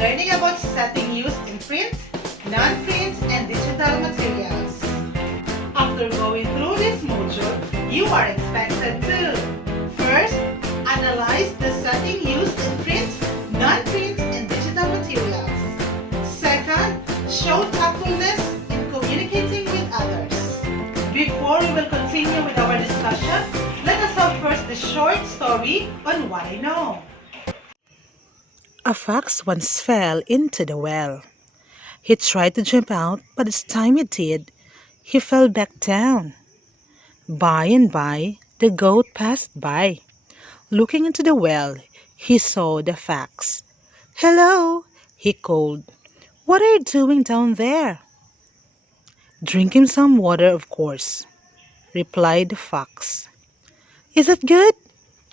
learning about setting used in print, non-print, and digital materials. After going through this module, you are expected to first, analyze the setting used in print, non-print, and digital materials. Second, show tactfulness in communicating with others. Before we will continue with our discussion, let us have first the short story on what I know. A fox once fell into the well. He tried to jump out, but each time he did, he fell back down. By and by, the goat passed by. Looking into the well, he saw the fox. "Hello," he called. "What are you doing down there?" "Drinking some water, of course," replied the fox. "Is it good?"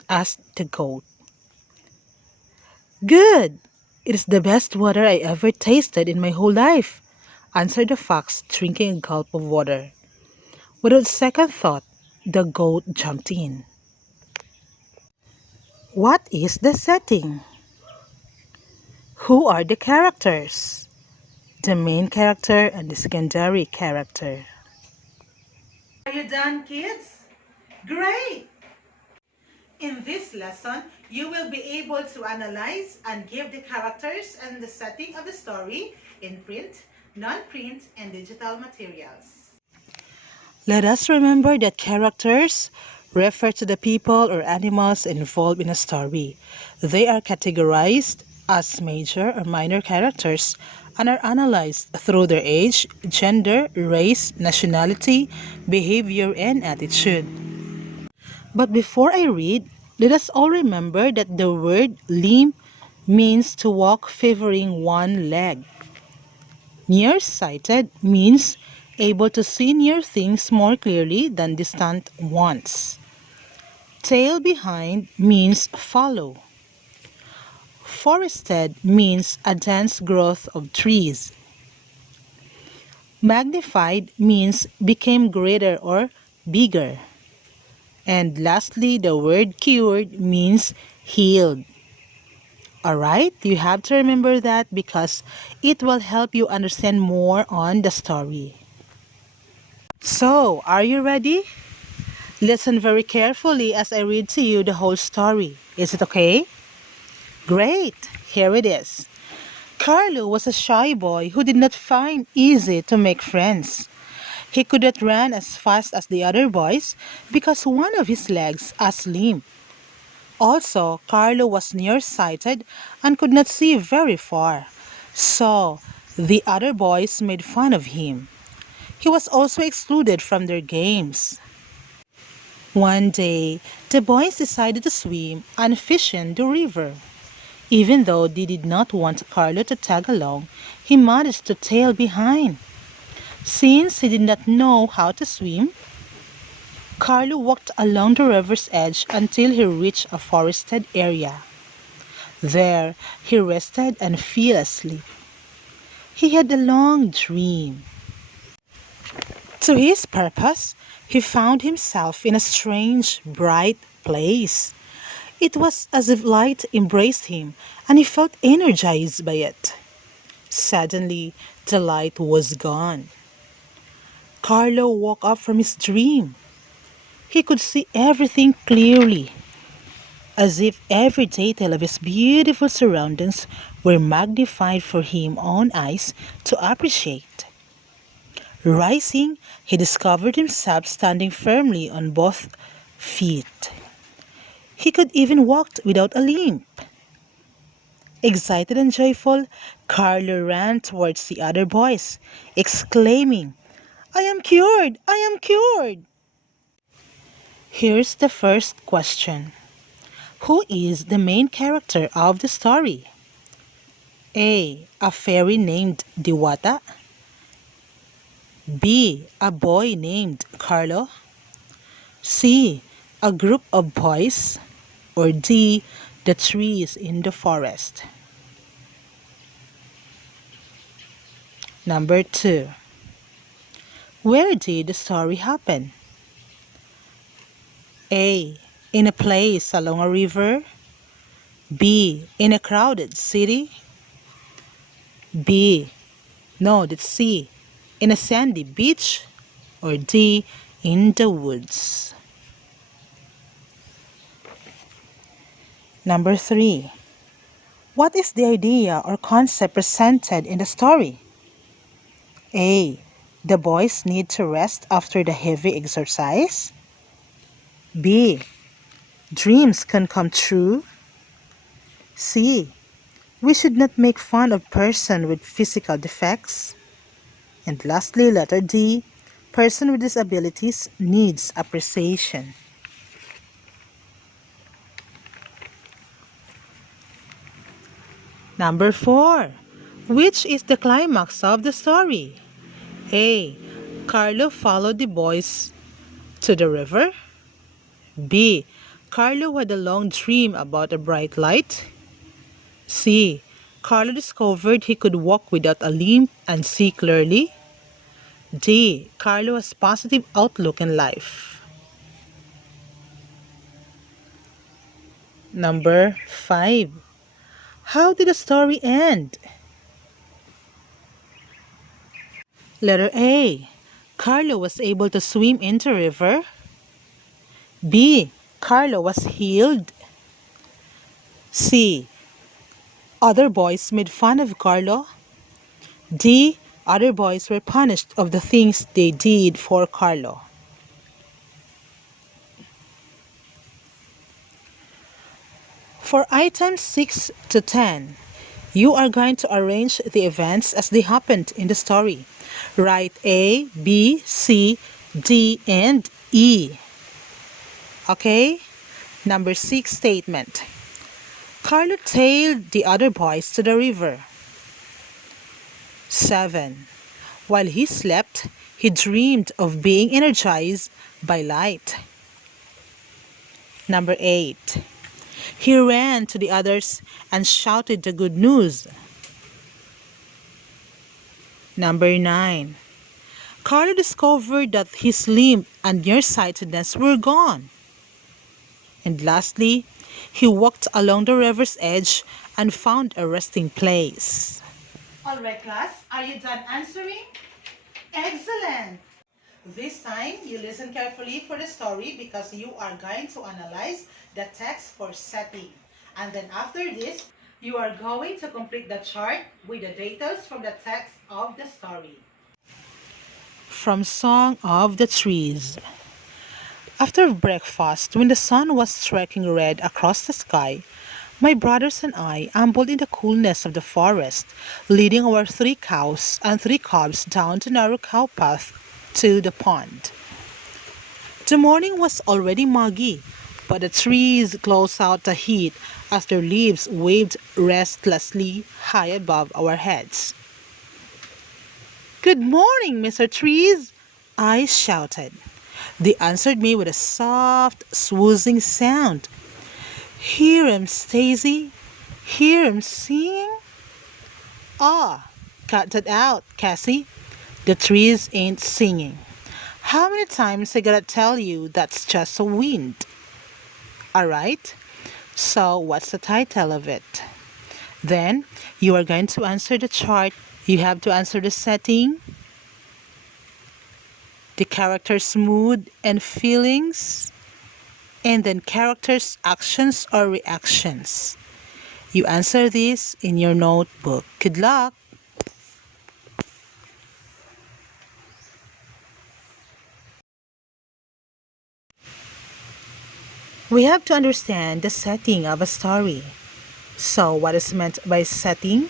asked the goat. "Good! It is the best water I ever tasted in my whole life," answered the fox, drinking a gulp of water. Without second thought, the goat jumped in. What is the setting? Who are the characters? The main character and the secondary character. Are you done, kids? Great! In this lesson, you will be able to analyze and give the characters and the setting of the story in print, non-print, and digital materials. Let us remember that characters refer to the people or animals involved in a story. They are categorized as major or minor characters and are analyzed through their age, gender, race, nationality, behavior, and attitude. But before I read, let us all remember that the word limb means to walk favoring one leg. Nearsighted means able to see near things more clearly than distant ones. Tail behind means follow. Forested means a dense growth of trees. Magnified means became greater or bigger. And lastly, the word cured means healed. Alright, you have to remember that because it will help you understand more on the story. So, are you ready? Listen very carefully as I read to you the whole story. Is it okay? Great! Here it is. Carlo was a shy boy who did not find easy to make friends. He could not run as fast as the other boys because one of his legs was limp. Also, Carlo was nearsighted and could not see very far. So, the other boys made fun of him. He was also excluded from their games. One day, the boys decided to swim and fish in the river. Even though they did not want Carlo to tag along, he managed to tail behind. Since he did not know how to swim, Carlo walked along the river's edge until he reached a forested area. There, he rested and fell asleep. He had a long dream. To his purpose, he found himself in a strange, bright place. It was as if light embraced him, and he felt energized by it. Suddenly, the light was gone. Carlo woke up from his dream. He could see everything clearly, as if every detail of his beautiful surroundings were magnified for him own eyes to appreciate. Rising, he discovered himself standing firmly on both feet. He could even walk without a limp. Excited and joyful, Carlo ran towards the other boys, exclaiming, "I am cured! I am cured!" Here's the first question. Who is the main character of the story? A. A fairy named Diwata. B. A boy named Carlo. C. A group of boys. Or D. The trees in the forest. Number 2. Where did the story happen? A. In a place along a river. B. In a crowded city. B. No, that's C. In a sandy beach. Or D. In the woods. Number 3. What is the idea or concept presented in the story? A. The boys need to rest after the heavy exercise. B. Dreams can come true. C. We should not make fun of person with physical defects. And lastly, letter D. Person with disabilities needs appreciation. Number 4. Which is the climax of the story? A. Carlo followed the boys to the river. B. Carlo had a long dream about a bright light. C. Carlo discovered he could walk without a limp and see clearly. D. Carlo has positive outlook in life. Number 5. How did the story end? Letter A. Carlo was able to swim in the river. B. Carlo was healed. C. Other boys made fun of Carlo. D. Other boys were punished of the things they did for Carlo. For items 6 to 10, you are going to arrange the events as they happened in the story. Write A, B, C, D, and E. Okay? Number 6 statement. Carlo tailed the other boys to the river. 7. While he slept, he dreamed of being energized by light. Number 8. He ran to the others and shouted the good news. Number 9. Carlo discovered that his limp and nearsightedness were gone. And lastly, he walked along the river's edge and found a resting place. Alright class, are you done answering? Excellent! This time, you listen carefully for the story because you are going to analyze the text for setting. And then after this, you are going to complete the chart with the details from the text of the story. From Song of the Trees. After breakfast, when the sun was striking red across the sky, my brothers and I ambled in the coolness of the forest, leading our 3 cows and 3 cubs down the narrow cow path to the pond. The morning was already muggy, but the trees closed out the heat as their leaves waved restlessly high above our heads. "Good morning, Mr. Trees!" I shouted. They answered me with a soft, soothing sound. "Hear 'em, Stacy! Hear 'em singing?" "Ah, cut that out, Cassie. The trees ain't singing. How many times I gotta tell you that's just a wind?" "Alright, so what's the title of it?" Then you are going to answer the chart. You have to answer the setting, the character's mood and feelings, and then character's actions or reactions. You answer this in your notebook. Good luck! We have to understand the setting of a story. So, what is meant by setting?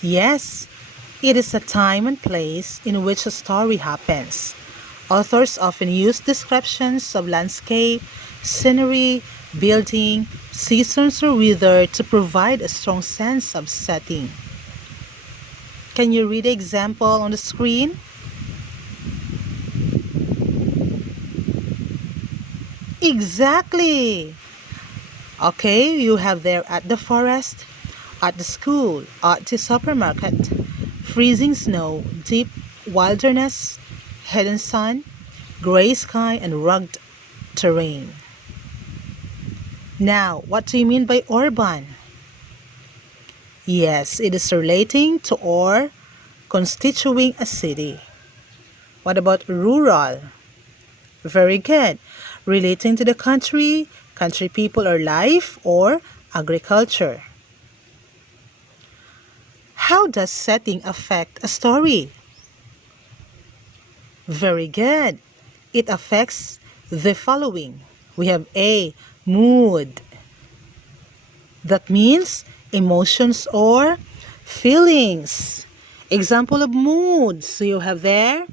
Yes, it is a time and place in which a story happens. Authors often use descriptions of landscape, scenery, building, seasons, or weather to provide a strong sense of setting. Can you read the example on the screen? Exactly! Okay, you have there at the forest, at the school, at the supermarket, freezing snow, deep wilderness, hidden sun, gray sky, and rugged terrain. Now, what do you mean by urban? Yes, it is relating to or constituting a city. What about rural? Very good. Relating to the country people or life, or agriculture. How does setting affect a story? Very good. It affects the following. We have A, mood. That means emotions or feelings. Example of moods. So you have there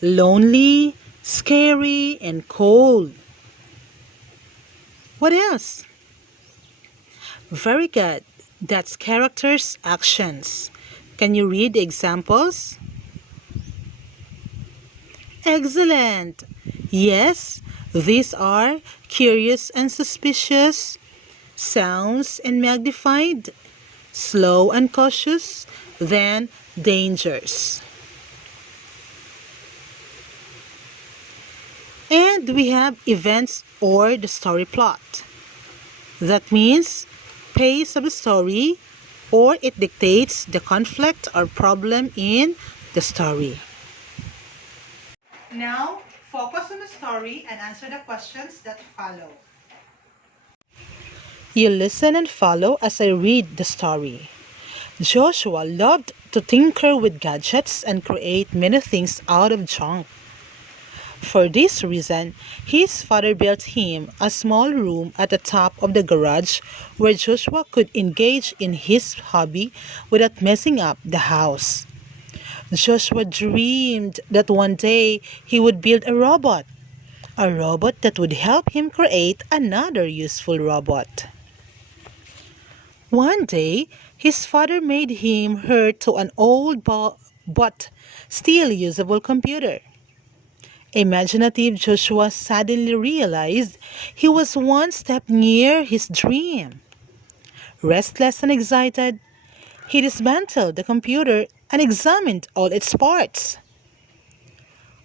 lonely, scary, and cold. What else? Very good. That's characters' actions. Can you read the examples? Excellent. Yes, these are curious and suspicious, sounds and magnified, slow and cautious, then dangers. And we have events or the story plot. That means pace of the story, or it dictates the conflict or problem in the story. Now, focus on the story and answer the questions that follow. You listen and follow as I read the story. Joshua loved to tinker with gadgets and create many things out of junk. For this reason, his father built him a small room at the top of the garage where Joshua could engage in his hobby without messing up the house. Joshua dreamed that one day he would build a robot that would help him create another useful robot. One day, his father made him herd to an old but still usable computer. Imaginative Joshua suddenly realized he was one step near his dream. Restless and excited, he dismantled the computer and examined all its parts.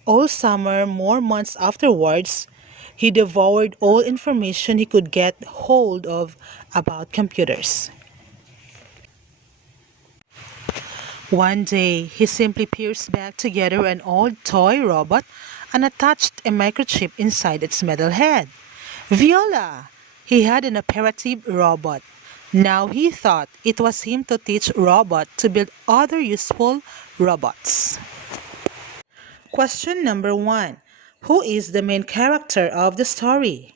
All summer, more months afterwards, he devoured all information he could get hold of about computers. One day, he simply pierced back together an old toy robot and attached a microchip inside its metal head. Viola! He had an operative robot. Now he thought it was him to teach robot to build other useful robots. Question number 1. Who is the main character of the story?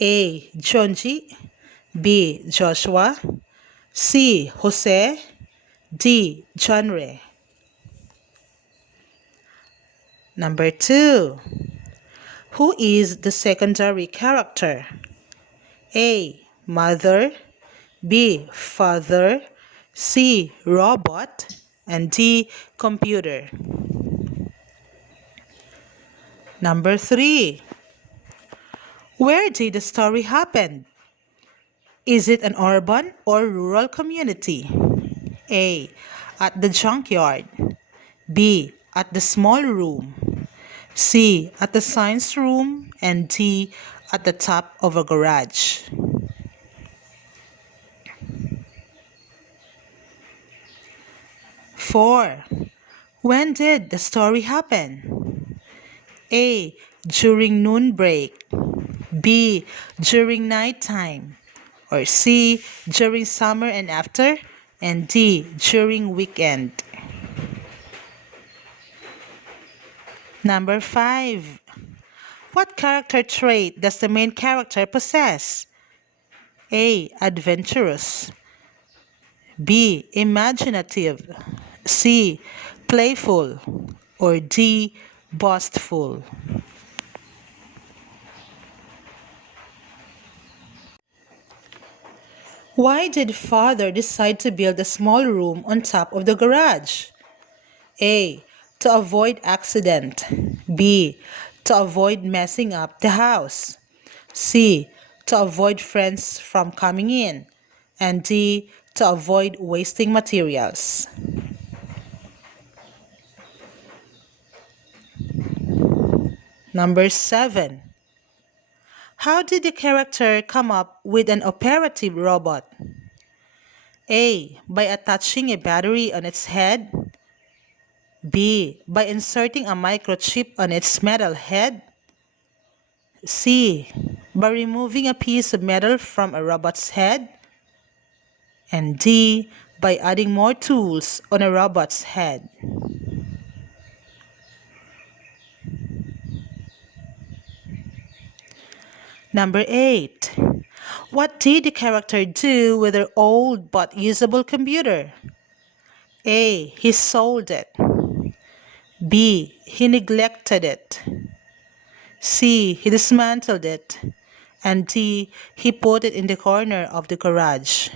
A. Jonji, B. Joshua, C. Jose, D. Genre. Number 2. Who is the secondary character? A. Mother, B. Father, C. Robot, and D. Computer. Number 3. Where did the story happen? Is it an urban or rural community? A. At the junkyard, B. At the small room, C. At the science room, and D. At the top of a garage. Four. When did the story happen? A. During noon break, B. During nighttime, or C. During summer and after, and D. During weekend. Number 5. What character trait does the main character possess? A. Adventurous, B. Imaginative, C. Playful, or D. Boastful. Why did father decide to build a small room on top of the garage? A. To avoid accident, B. To avoid messing up the house, C. To avoid friends from coming in, and D. To avoid wasting materials. Number 7. How did the character come up with an operative robot? A. By attaching a battery on its head. B. By inserting a microchip on its metal head. C. By removing a piece of metal from a robot's head. And D. By adding more tools on a robot's head. Number 8. What did the character do with their old but usable computer? A. He sold it. B. He neglected it. C. He dismantled it. And D. He put it in the corner of the garage.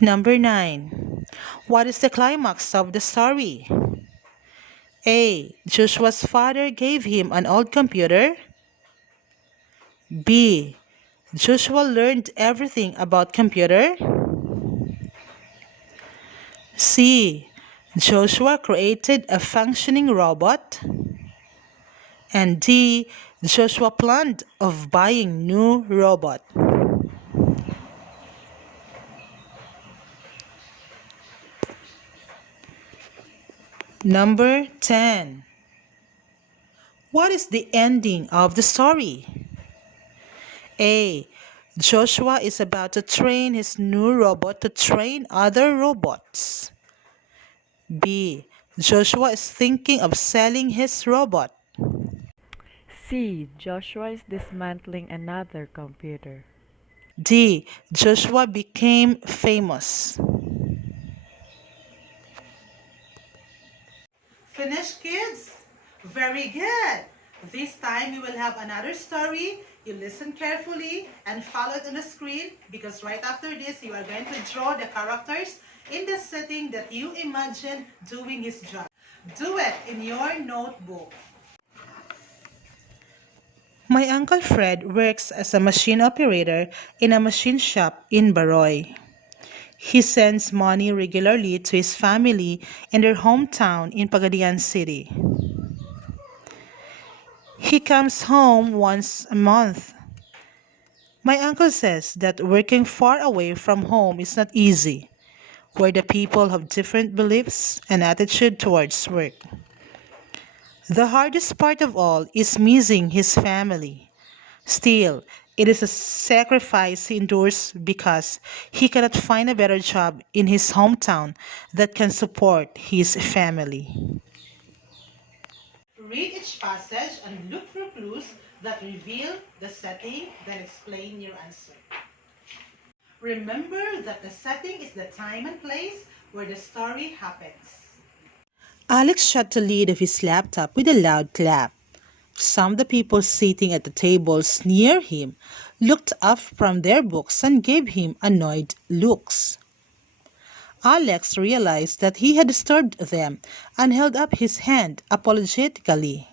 Number 9. What is the climax of the story? A. Joshua's father gave him an old computer. B. Joshua learned everything about computer. C. Joshua created a functioning robot. And D. Joshua planned of buying new robot. Number 10. What is the ending of the story? A. Joshua is about to train his new robot to train other robots. B. Joshua is thinking of selling his robot. C. Joshua is dismantling another computer. D. Joshua became famous. Finished, kids? Very good. This time we will have another story. You listen carefully and follow it on the screen because right after this you are going to draw the characters in the setting that you imagine doing his job. Do it in your notebook. My Uncle Fred works as a machine operator in a machine shop in Baroy. He sends money regularly to his family in their hometown in Pagadian City. He comes home once a month. My uncle says that working far away from home is not easy, where the people have different beliefs and attitude towards work. The hardest part of all is missing his family. Still, it is a sacrifice he endures because he cannot find a better job in his hometown that can support his family. Read each passage and look for clues that reveal the setting, then explain your answer. Remember that the setting is the time and place where the story happens. Alex shut the lid of his laptop with a loud clap. Some of the people sitting at the tables near him looked up from their books and gave him annoyed looks. Alex realized that he had disturbed them and held up his hand apologetically.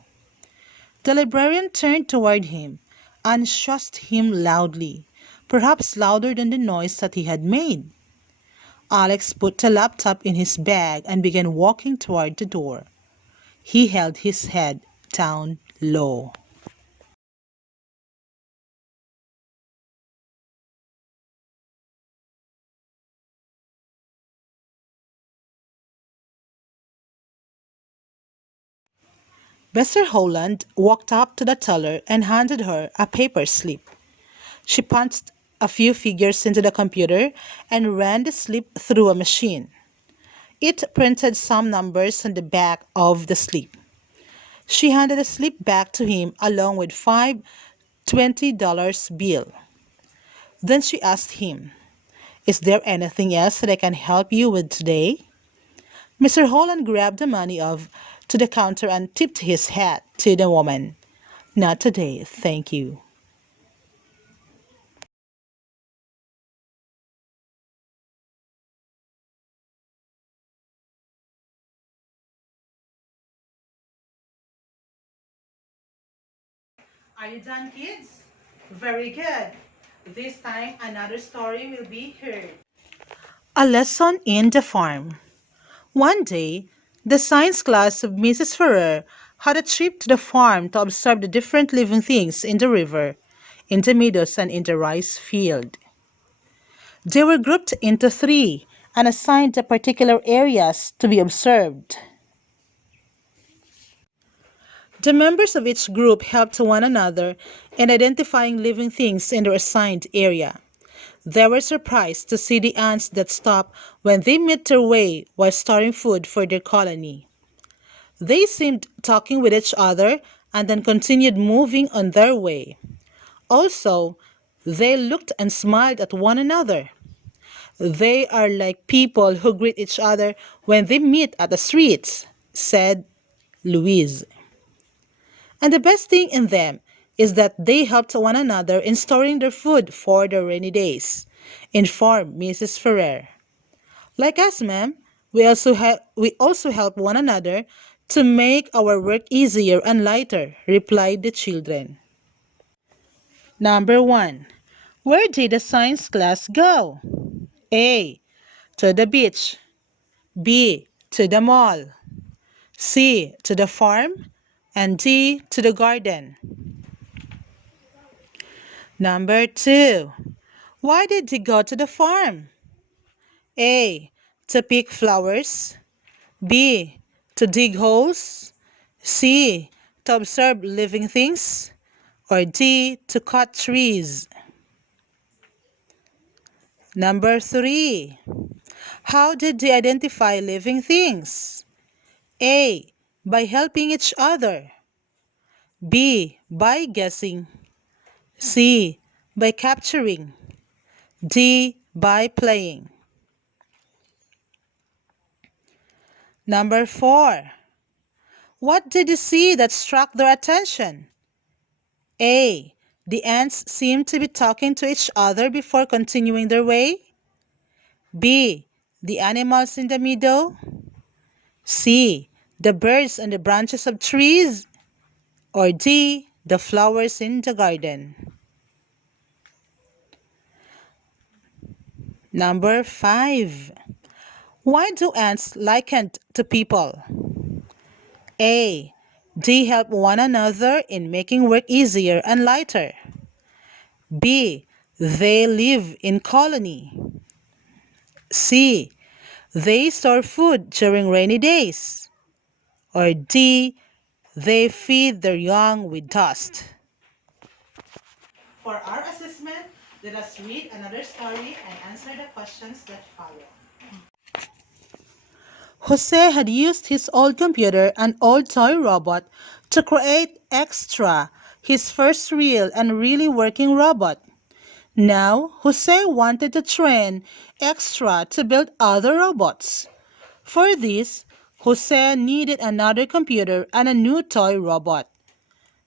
The librarian turned toward him and shushed him loudly, perhaps louder than the noise that he had made. Alex put the laptop in his bag and began walking toward the door. He held his head down low. Bessie Holland walked up to the teller and handed her a paper slip. She punched a few figures into the computer and ran the slip through a machine. It printed some numbers on the back of the slip. She handed the slip back to him along with five $20 bill. Then she asked him, "Is there anything else that I can help you with today?" Mr. Holland grabbed the money off to the counter and tipped his hat to the woman. "Not today, thank you." Are you done, kids? Very good. This time another story will be heard. A lesson in the farm. One day, the science class of Mrs. Ferrer had a trip to the farm to observe the different living things in the river. in the meadows and in the rice field. They were grouped into three and assigned to particular areas to be observed. The members of each group helped one another in identifying living things in their assigned area. They were surprised to see the ants that stopped when they met their way while storing food for their colony. They seemed talking with each other and then continued moving on their way. Also, they looked and smiled at one another. They are like people who greet each other when they meet at the streets, said Louise. And the best thing in them is that they helped one another in storing their food for the rainy days, informed Mrs. Ferrer. Like us, ma'am, we also help one another to make our work easier and lighter, replied the children. Number 1. Where did the science class go? A. To the beach. B. To the mall. C. To the farm. And D. To the garden. Number 2. Why did they go to the farm? A. To pick flowers. B. To dig holes. C. To observe living things. Or D. To cut trees. Number 3. How did they identify living things? A. By helping each other. B. By guessing. C. By capturing. D. By playing. Number 4. What did you see that struck their attention? A. The ants seemed to be talking to each other before continuing their way. B. The animals in the meadow. C. The birds on the branches of trees. Or D. The flowers in the garden. Number 5. Why do ants liken to people? A. They help one another in making work easier and lighter. B. They live in colony. C. They store food during rainy days. Or D. They feed their young with dust. For our assessment, let us read another story and answer the questions that follow. Jose had used his old computer and old toy robot to create Extra, his first real and really working robot. Now, Jose wanted to train Extra to build other robots. For this, Jose needed another computer and a new toy robot.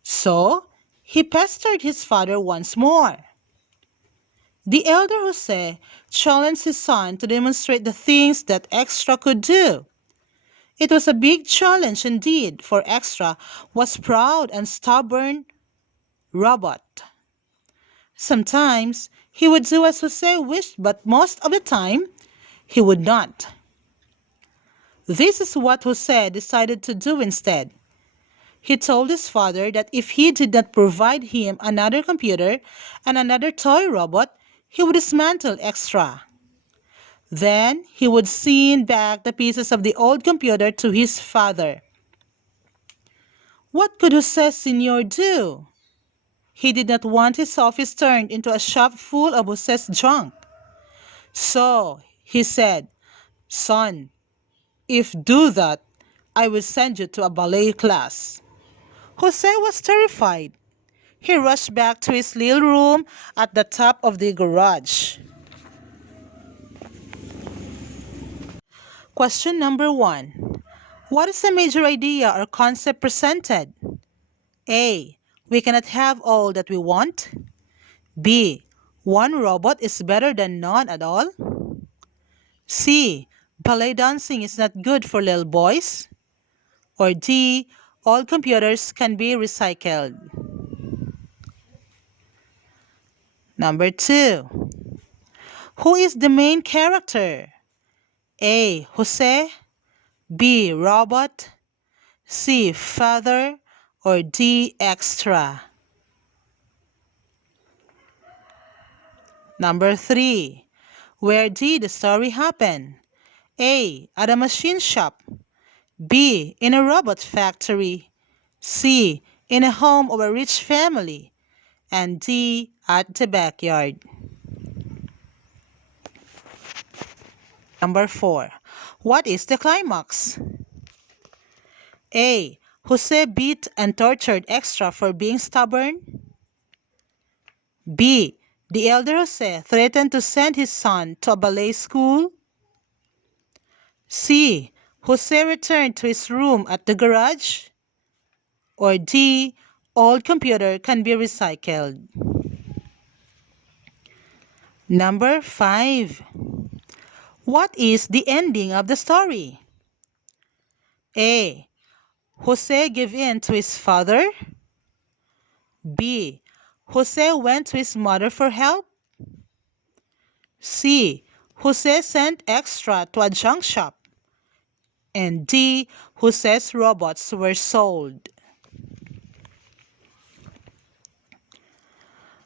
So, he pestered his father once more. The elder Jose challenged his son to demonstrate the things that Extra could do. It was a big challenge indeed, for Extra was proud and stubborn robot. Sometimes he would do as Jose wished, but most of the time he would not. This is what Jose decided to do instead. He told his father that if he did not provide him another computer and another toy robot, he would dismantle Extra. Then he would send back the pieces of the old computer to his father. What could Jose Sr. do? He did not want his office turned into a shop full of Jose's junk. So he said, "Son, if do that, I will send you to a ballet class." Jose was terrified. He rushed back to his little room at the top of the garage. Question number 1. What is the major idea or concept presented? A. We cannot have all that we want. B. One robot is better than none at all. C. Ballet dancing is not good for little boys. Or D. All computers can be recycled. Number 2. Who is the main character? A. Jose. B. Robot. C. Father. Or D. Extra. Number 3. Where did the story happen? A. At a machine shop. B. In a robot factory. C. In a home of a rich family. And D. At the backyard. Number 4. What is the climax? A. Jose beat and tortured Extra for being stubborn. B. The elder Jose threatened to send his son to a ballet school. C. Jose returned to his room at the garage. Or D. Old computer can be recycled. Number 5. What is the ending of the story? A. Jose gave in to his father. B. Jose went to his mother for help. C. Jose sent Extra to a junk shop. And D. Jose's robots were sold.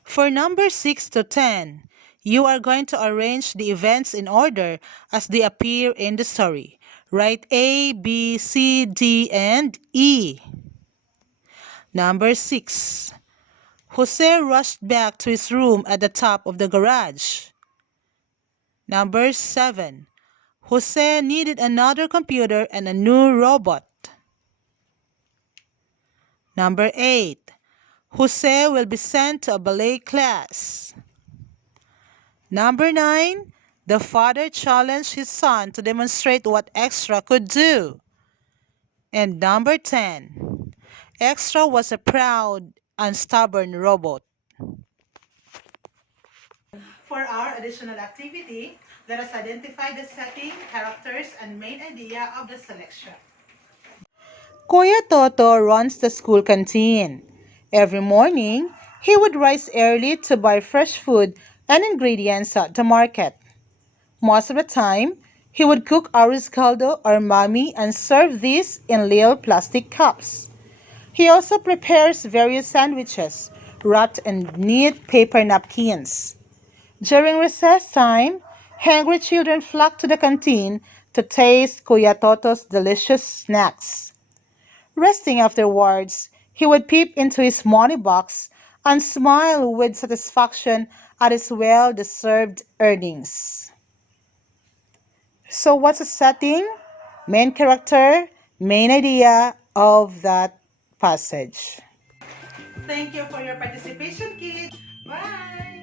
For number 6 to 10, you are going to arrange the events in order as they appear in the story. Write A, B, C, D, and E. Number 6. Jose rushed back to his room at the top of the garage. Number 7. Jose needed another computer and a new robot. Number 8. Jose will be sent to a ballet class. Number 9. The father challenged his son to demonstrate what Extra could do. And number 10. Extra was a proud and stubborn robot. For our additional activity, let us identify the setting, characters, and main idea of the selection. Kuya Toto runs the school canteen. Every morning, he would rise early to buy fresh food and ingredients at the market. Most of the time, he would cook arroz caldo or mami and serve these in little plastic cups. He also prepares various sandwiches wrapped in neat paper napkins. During recess time, hungry children flock to the canteen to taste Kuya Toto's delicious snacks. Resting afterwards, he would peep into his money box and smile with satisfaction at his well-deserved earnings. So what's the setting, main character, main idea of that passage? Thank you for your participation, kids. Bye!